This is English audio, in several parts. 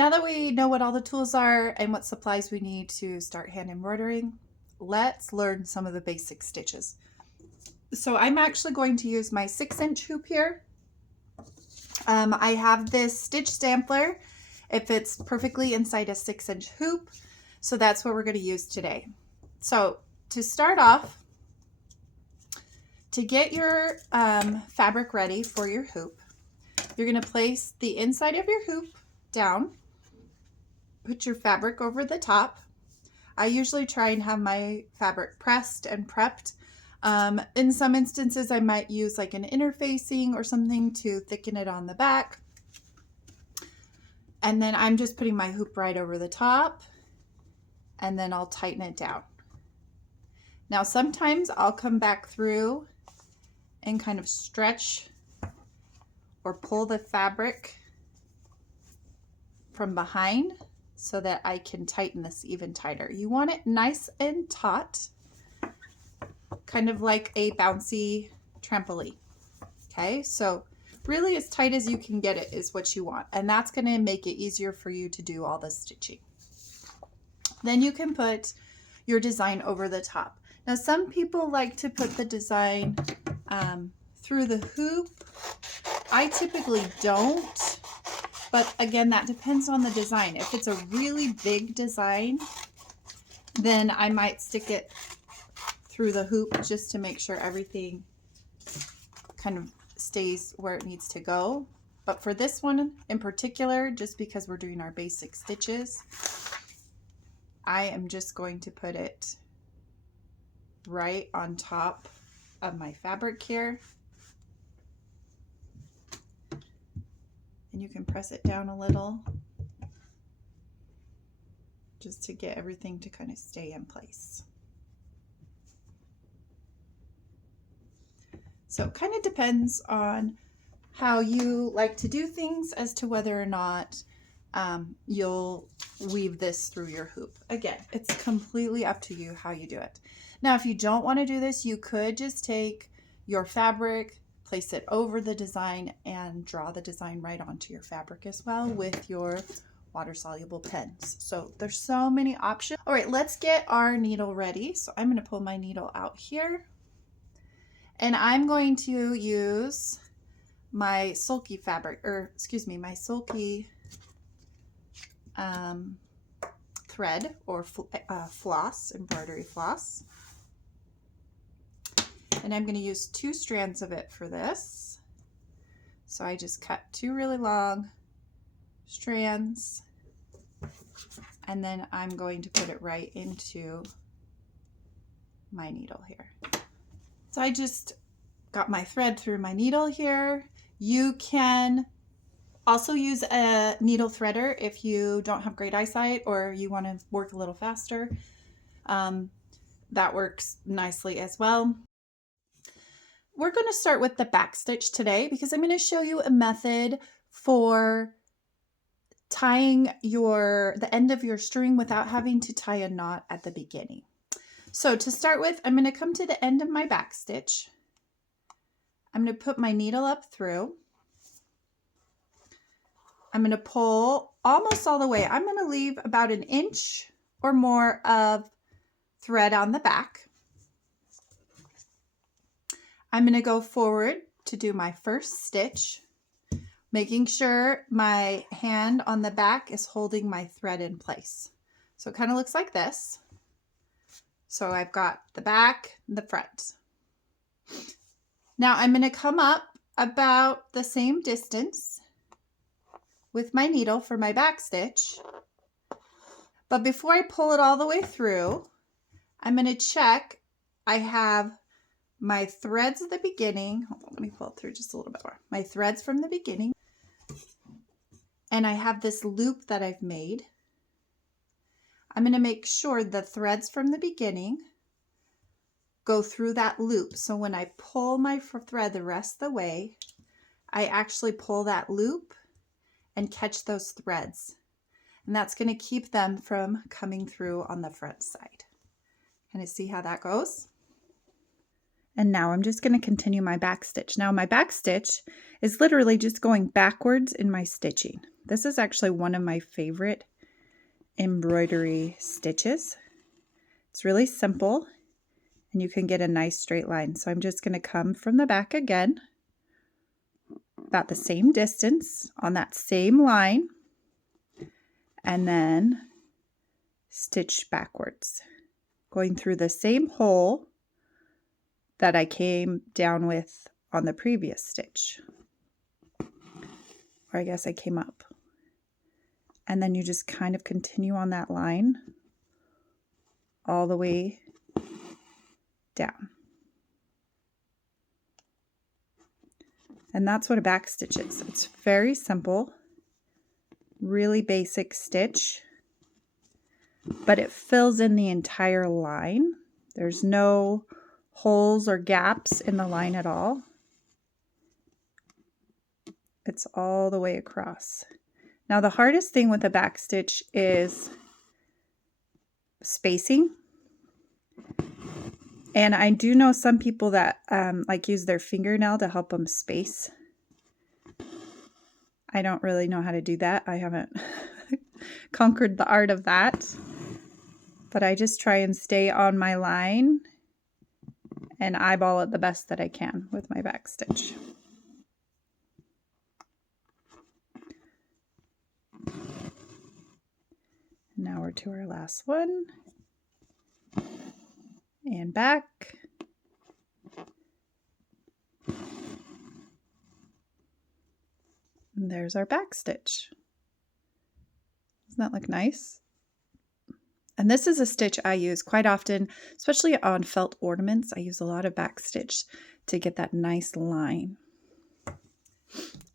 Now that we know what all the tools are and what supplies we need to start hand embroidering, let's learn some of the basic stitches. So I'm actually going to use my 6-inch hoop here. I have this stitch sampler. It fits perfectly inside a 6-inch hoop. So that's what we're going to use today. So to start off, to get your fabric ready for your hoop, you're going to place the inside of your hoop down, put your fabric over the top. I usually try and have my fabric pressed and prepped. In some instances, I might use like an interfacing or something to thicken it on the back. And then I'm just putting my hoop right over the top, and then I'll tighten it down. Now, sometimes I'll come back through and kind of stretch or pull the fabric from behind so that I can tighten this even tighter. You want it nice and taut, kind of like a bouncy trampoline. Okay, so really as tight as you can get it is what you want, and that's going to make it easier for you to do all the stitching. Then you can put your design over the top. Now, some people like to put the design through the hoop. I typically don't, but again, that depends on the design. If it's a really big design, then I might stick it through the hoop just to make sure everything kind of stays where it needs to go. But for this one in particular, just because we're doing our basic stitches, I am just going to put it right on top of my fabric here. And you can press it down a little just to get everything to kind of stay in place. So it kind of depends on how you like to do things as to whether or not you'll weave this through your hoop. Again, it's completely up to you how you do it. Now, if you don't want to do this, you could just take your fabric, place it over the design, and draw the design right onto your fabric as well with your water-soluble pens. So there's so many options. All right, let's get our needle ready. So I'm going to pull my needle out here, and I'm going to use my sulky fabric, or excuse me, my sulky thread or floss, embroidery floss. And I'm going to use 2 strands of it for this. So I just cut 2 really long strands, and then I'm going to put it right into my needle here. So I just got my thread through my needle here. You can also use a needle threader if you don't have great eyesight or you want to work a little faster. That works nicely as well. We're going to start with the back stitch today because I'm going to show you a method for tying the end of your string without having to tie a knot at the beginning. So to start with, I'm going to come to the end of my back stitch. I'm going to put my needle up through. I'm going to pull almost all the way. I'm going to leave about 1 inch or more of thread on the back. I'm going to go forward to do my first stitch, making sure my hand on the back is holding my thread in place. So it kind of looks like this. So I've got the back and the front. Now I'm going to come up about the same distance with my needle for my back stitch. But before I pull it all the way through, I'm going to check I have my threads at the beginning. Hold on, let me pull it through just a little bit more. My threads from the beginning. And I have this loop that I've made. I'm going to make sure the threads from the beginning go through that loop. So when I pull my thread the rest of the way, I actually pull that loop and catch those threads. And that's going to keep them from coming through on the front side. Can you see how that goes? And now I'm just going to continue my back stitch. Now my back stitch is literally just going backwards in my stitching. This is actually one of my favorite embroidery stitches. It's really simple and you can get a nice straight line. So I'm just going to come from the back again, about the same distance on that same line, and then stitch backwards, going through the same hole that I came down with on the previous stitch. Or I guess I came up. And then you just kind of continue on that line all the way down. And that's what a back stitch is. It's very simple, really basic stitch, but it fills in the entire line. There's no holes or gaps in the line at all. It's all the way across. Now the hardest thing with a back stitch is spacing. And I do know some people that like use their fingernail to help them space. I don't really know how to do that. I haven't conquered the art of that. But I just try and stay on my line and eyeball it the best that I can with my back stitch. Now we're to our last one. And back. And there's our back stitch. Doesn't that look nice? And this is a stitch I use quite often, especially on felt ornaments. I use a lot of back stitch to get that nice line.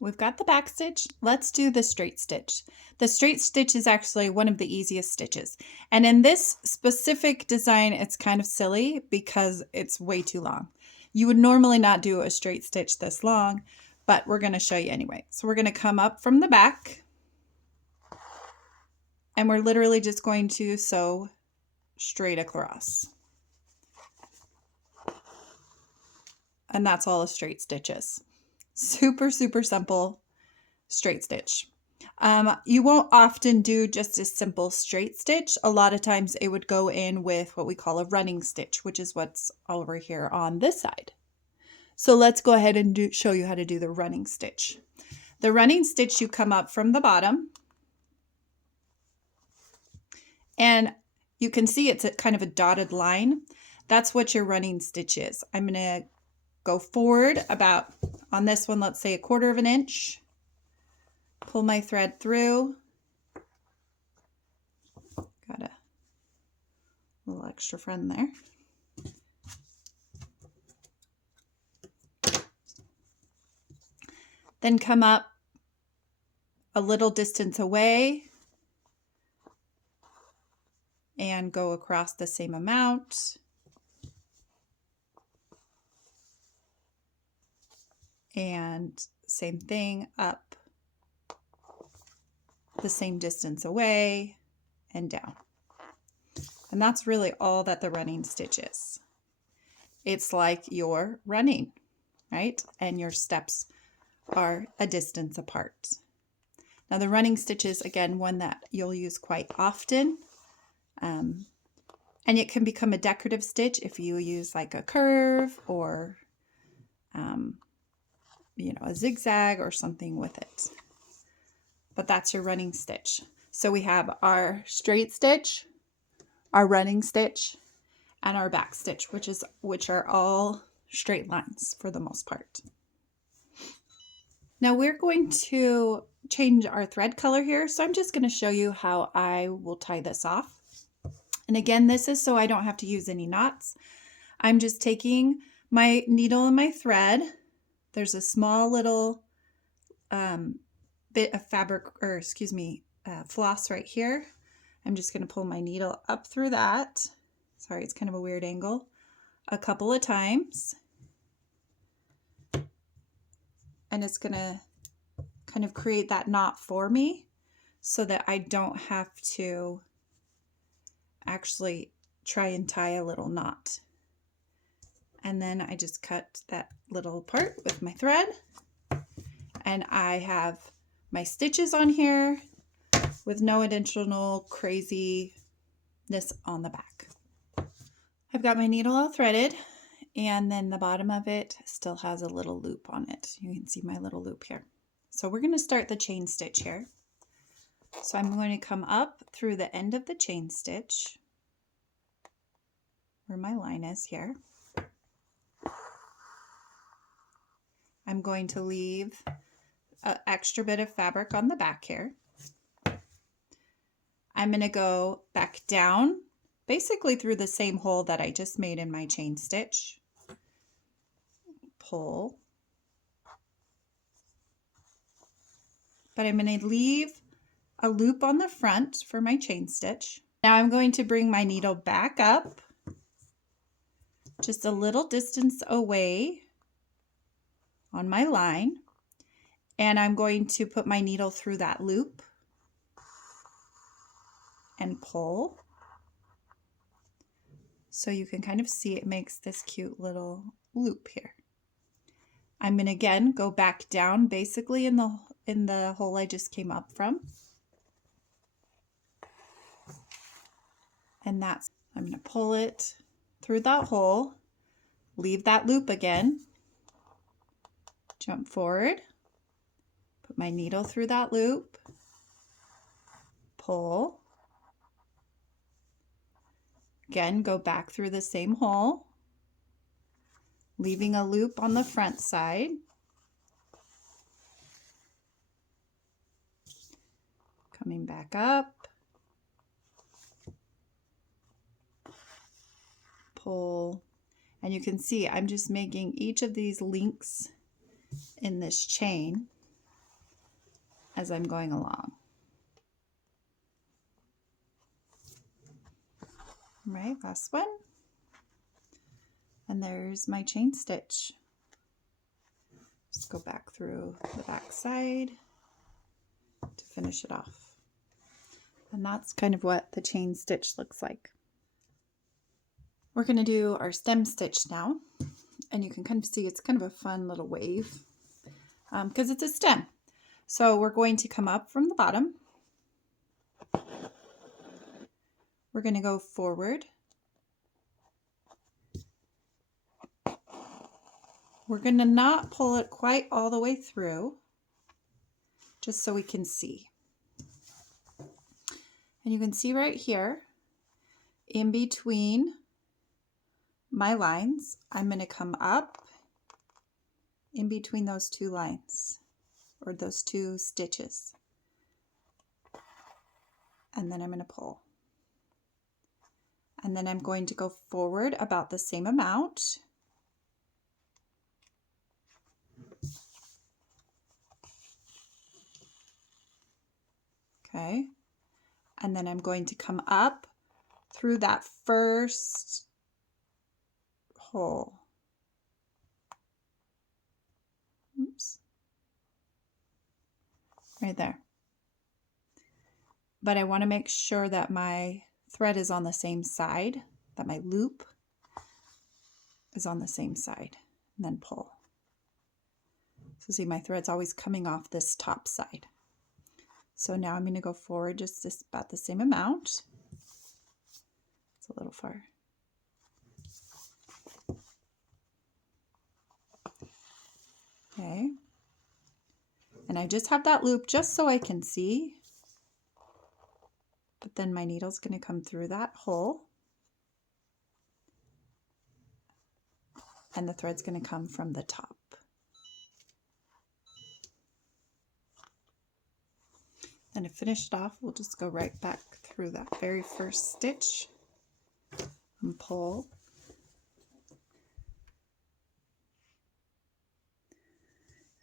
We've got the back stitch. Let's do the straight stitch. The straight stitch is actually one of the easiest stitches. And in this specific design, it's kind of silly because it's way too long. You would normally not do a straight stitch this long, but we're going to show you anyway. So we're going to come up from the back and we're literally just going to sew straight across. And that's all a straight stitch is. Super, super simple straight stitch. You won't often do just a simple straight stitch. A lot of times it would go in with what we call a running stitch, which is what's over here on this side. So let's go ahead and show you how to do the running stitch. The running stitch, you come up from the bottom and you can see it's a kind of a dotted line. That's what your running stitch is. I'm going to go forward about, on this one, let's say 1/4 of an inch. Pull my thread through. Got a little extra friend there. Then come up a little distance away and go across the same amount. And same thing, up the same distance away and down. And that's really all that the running stitch is. It's like you're running, right? And your steps are a distance apart. Now the running stitch is, again, one that you'll use quite often. And it can become a decorative stitch if you use like a curve or you know, a zigzag or something with it. But that's your running stitch. So we have our straight stitch, our running stitch, and our back stitch, which are all straight lines for the most part. Now we're going to change our thread color here. So I'm just going to show you how I will tie this off. And again, this is so I don't have to use any knots. I'm just taking my needle and my thread. There's a small little bit of fabric, or excuse me, floss right here. I'm just going to pull my needle up through that. Sorry, it's kind of a weird angle. A couple of times. And it's going to kind of create that knot for me so that I don't have to actually try and tie a little knot. And then I just cut that little part with my thread, and I have my stitches on here with no additional craziness on the back. I've got my needle all threaded, and then the bottom of it still has a little loop on it. You can see my little loop here. So we're going to start the chain stitch here. So I'm going to come up through the end of the chain stitch where my line is here. I'm going to leave an extra bit of fabric on the back here. I'm going to go back down basically through the same hole that I just made in my chain stitch. Pull. But I'm going to leave a loop on the front for my chain stitch. Now I'm going to bring my needle back up just a little distance away on my line, and I'm going to put my needle through that loop and pull. So you can kind of see it makes this cute little loop here. I'm going to again go back down basically in the hole I just came up from. And I'm going to pull it through that hole, leave that loop again, jump forward, put my needle through that loop, pull, again go back through the same hole, leaving a loop on the front side, coming back up, pull, and you can see I'm just making each of these links in this chain as I'm going along. Right, last one. And there's my chain stitch. Just go back through the back side to finish it off. And that's kind of what the chain stitch looks like. We're going to do our stem stitch now, and you can kind of see it's kind of a fun little wave because it's a stem. So we're going to come up from the bottom. We're going to go forward. We're going to not pull it quite all the way through, just so we can see. And you can see right here, in between my lines, I'm going to come up in between those two lines, or those two stitches. And then I'm going to pull. And then I'm going to go forward about the same amount. Okay. And then I'm going to come up through that first hole. Oops. Right there. But I want to make sure that my thread is on the same side, that my loop is on the same side, and then pull. So see, my thread's always coming off this top side. So now I'm going to go forward just about the same amount. It's a little far. Okay. And I just have that loop just so I can see. But then my needle's going to come through that hole. And the thread's going to come from the top. And to finish it off, we'll just go right back through that very first stitch and pull.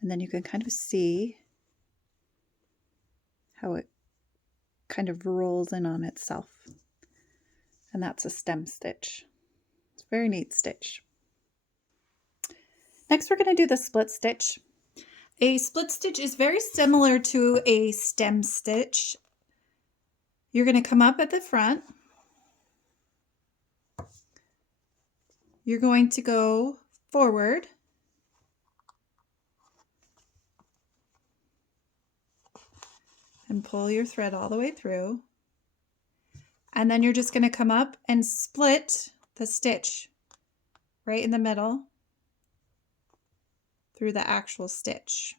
And then you can kind of see how it kind of rolls in on itself. And that's a stem stitch. It's a very neat stitch. Next, we're going to do the split stitch. A split stitch is very similar to a stem stitch. You're going to come up at the front. You're going to go forward. and pull your thread all the way through. And then you're just going to come up and split the stitch right in the middle through the actual stitch.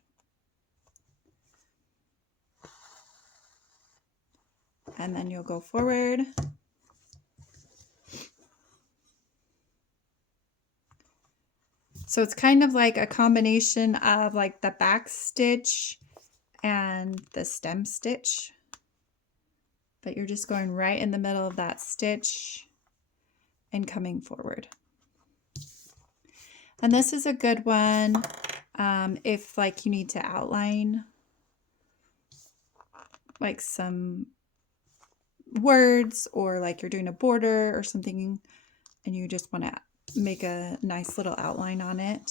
And then you'll go forward. So it's kind of like a combination of like the back stitch and the stem stitch, but you're just going right in the middle of that stitch and coming forward. And this is a good one if like you need to outline like some words, or like you're doing a border or something and you just want to make a nice little outline on it.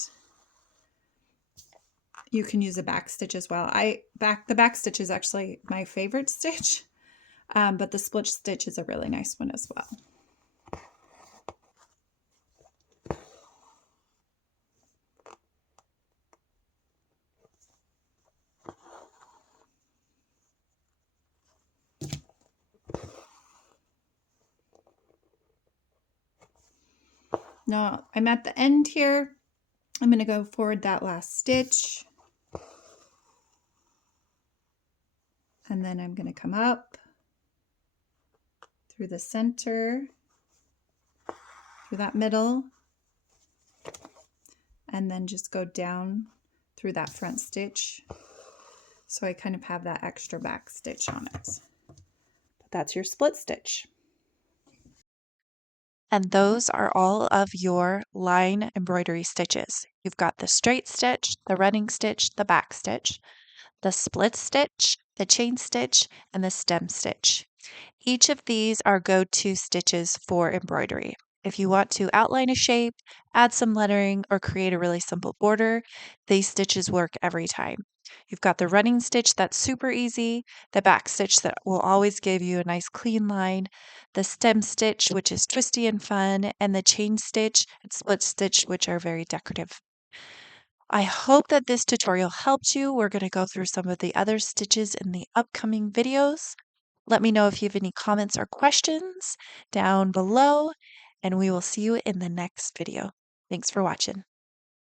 You can use a back stitch as well. The back stitch is actually my favorite stitch, but the split stitch is a really nice one as well. Now I'm at the end here. I'm going to go forward that last stitch. And then I'm going to come up through the center, through that middle, and then just go down through that front stitch. So I kind of have that extra back stitch on it. But that's your split stitch. And those are all of your line embroidery stitches. You've got the straight stitch, the running stitch, the back stitch, the split stitch, the chain stitch, and the stem stitch. Each of these are go-to stitches for embroidery. If you want to outline a shape, add some lettering, or create a really simple border, these stitches work every time. You've got the running stitch that's super easy, the back stitch that will always give you a nice clean line, the stem stitch, which is twisty and fun, and the chain stitch and split stitch, which are very decorative. I hope that this tutorial helped you. We're going to go through some of the other stitches in the upcoming videos. Let me know if you have any comments or questions down below, and we will see you in the next video. Thanks for watching.